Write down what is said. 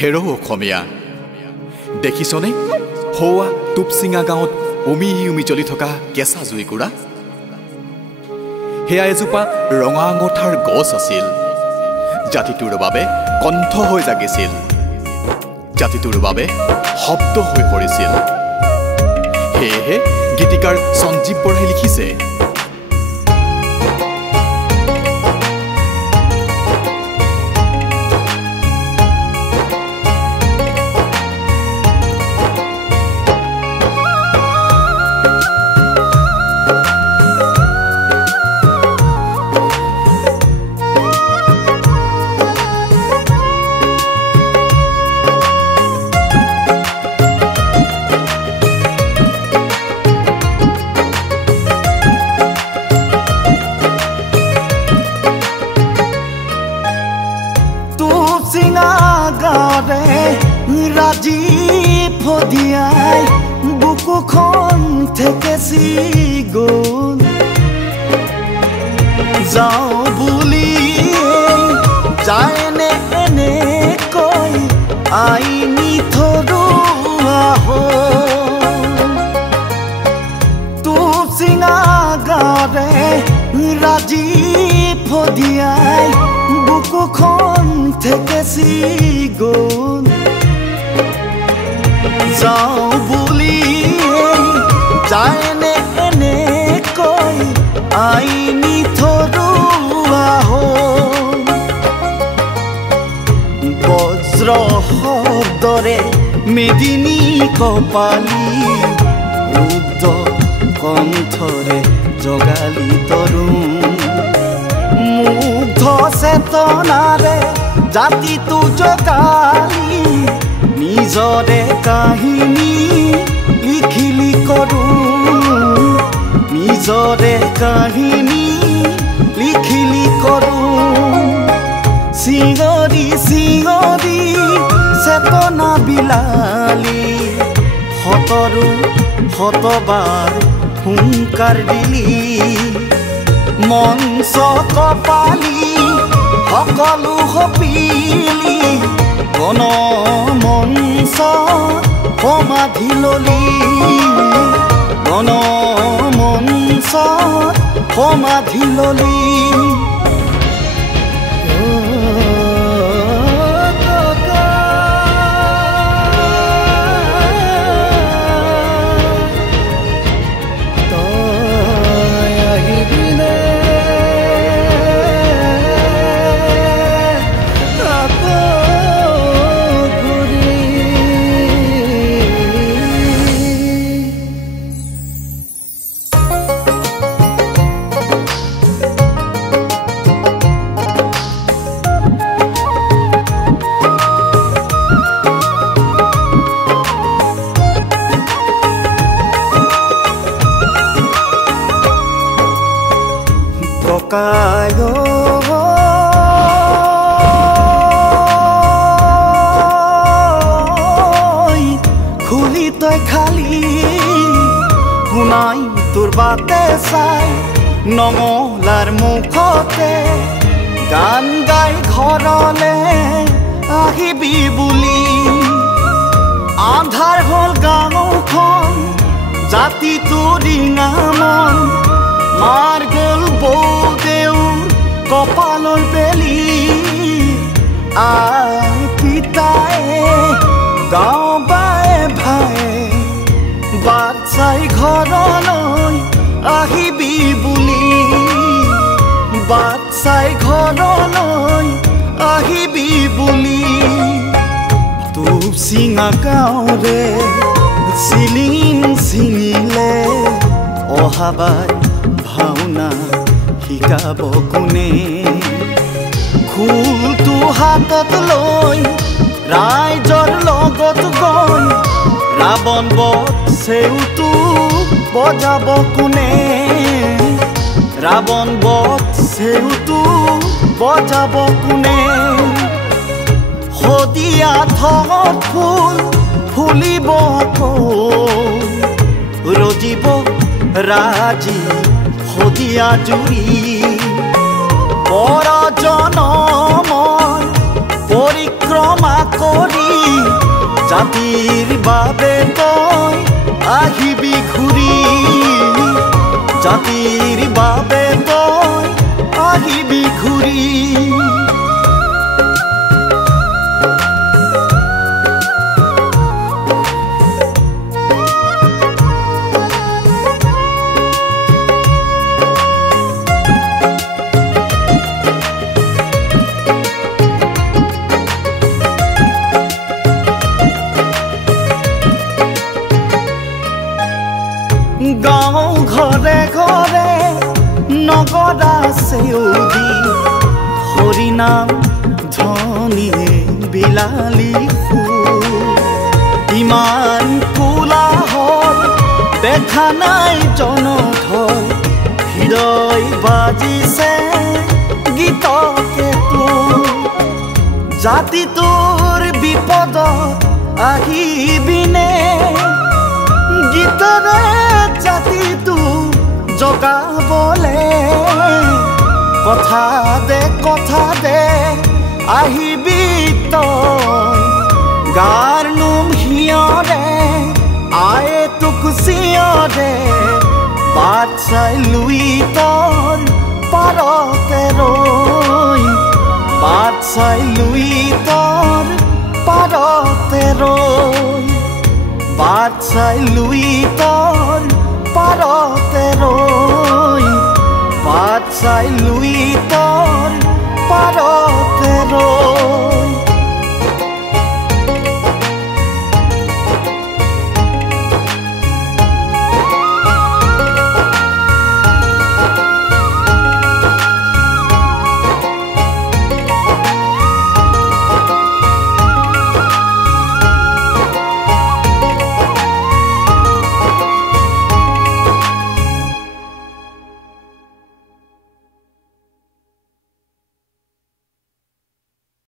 হেৰ' অসমীয়া দেখিছনে হৌৱা টুপচিঙা গাঁৱত উমি চলি থকা কেঁচা জুইকুৰা সেয়া এজোপা ৰঙা আঙঠাৰ গছ আছিল জাতিটোৰ বাবে কণ্ঠ হৈ জাগিছিল জাতিটোৰ বাবে শব্দ হৈ পৰিছিল সেয়েহে গীতিকাৰ সঞ্জীৱ বৰাই লিখিছে রাজি ফদিয়াই বুকুখন থেকেছি গ'ল যাওঁ বুলি যায়নে এনেকৈ আইনি থৰুৱা হ'ল টুপচিঙা গাঁৱৰে ৰাজি ফদিয়াই বুকুখন থেকেছি গ'ল যাওঁ বুলি যায়নে এনেকৈ আইনি থৰুৱা হ'ল বজ্ৰ শব্দৰে মেদিনী কপালী ৰুদ্ৰ কণ্ঠৰে জগালি তৰুণ মুগ্ধ চেতনাৰে জাতিটো জগালি নিজৰে কাহিনী লিখিলি কৰোঁ নিজৰে কাহিনী লিখিলি কৰোঁ চিঙৰি চিঙৰি চেতনা বিলালি শতবাৰ হুংকাৰ দিলি মঞ্চ কপালি সকলো সপিলি গণ মঞ্চ সমাধি ললি গণ মঞ্চ সমাধি ললি খুলি তই খালি শুনাই তোৰ বাটে চাই নঙলাৰ মুখতে গান গাই ঘৰলে আহিবি বুলি আন্ধাৰ হ'ল গাঁওখন জাতিটো ৰিঙা মন মাৰ গ'ল বৌদেউ কপালৰ বেলি আই পিতায়ে গাঁও বায়ে ভায়ে বাট চাই ঘৰলৈ আহিবি বুলি বাট চাই ঘৰলৈ আহিবি বুলি টুপচিঙা গাঁৱৰে চিলিং চিঙিলে অহাবাৰ ভাওনা শিকাব কোনে খোলটো হাতত লৈ ৰাইজৰ লগত গৈ ৰাৱণ বধ চেউটো বজাব কোনে ৰাৱণ বধ চেউটো বজাব কোনে শদিয়া ঠঙত ফুল ফুলিব আকৌ ৰজিব ৰাজি শদিয়া জুৰি পৰজনমৰ পৰিক্ৰমা কৰি জাতিৰ বাবে তই আহিবি ঘূৰি জাতিৰ বাবে তই আহিবি ঘূৰি গাঁও ঘৰে ঘৰে নগৰ আছে উদি হৰিনাম ধ্বনিয়ে বিলালী ইমান কোলাহল দেখা নাই জনধল হৃদয় বাজিছে গীতকে তোৰ জাতিটোৰ বিপদত আহিবিনে গীতৰে জাতিটো জগাবলে কথা দে আহিবি তই গাৰ নোম হিয়ৰে আয়ে তোক চিয়ৰে বাট চাই লুই তৰ পাৰতে ৰৈ বাট চাই লুই তৰ পাৰতে ৰৈ বাট চাই লুই তৰ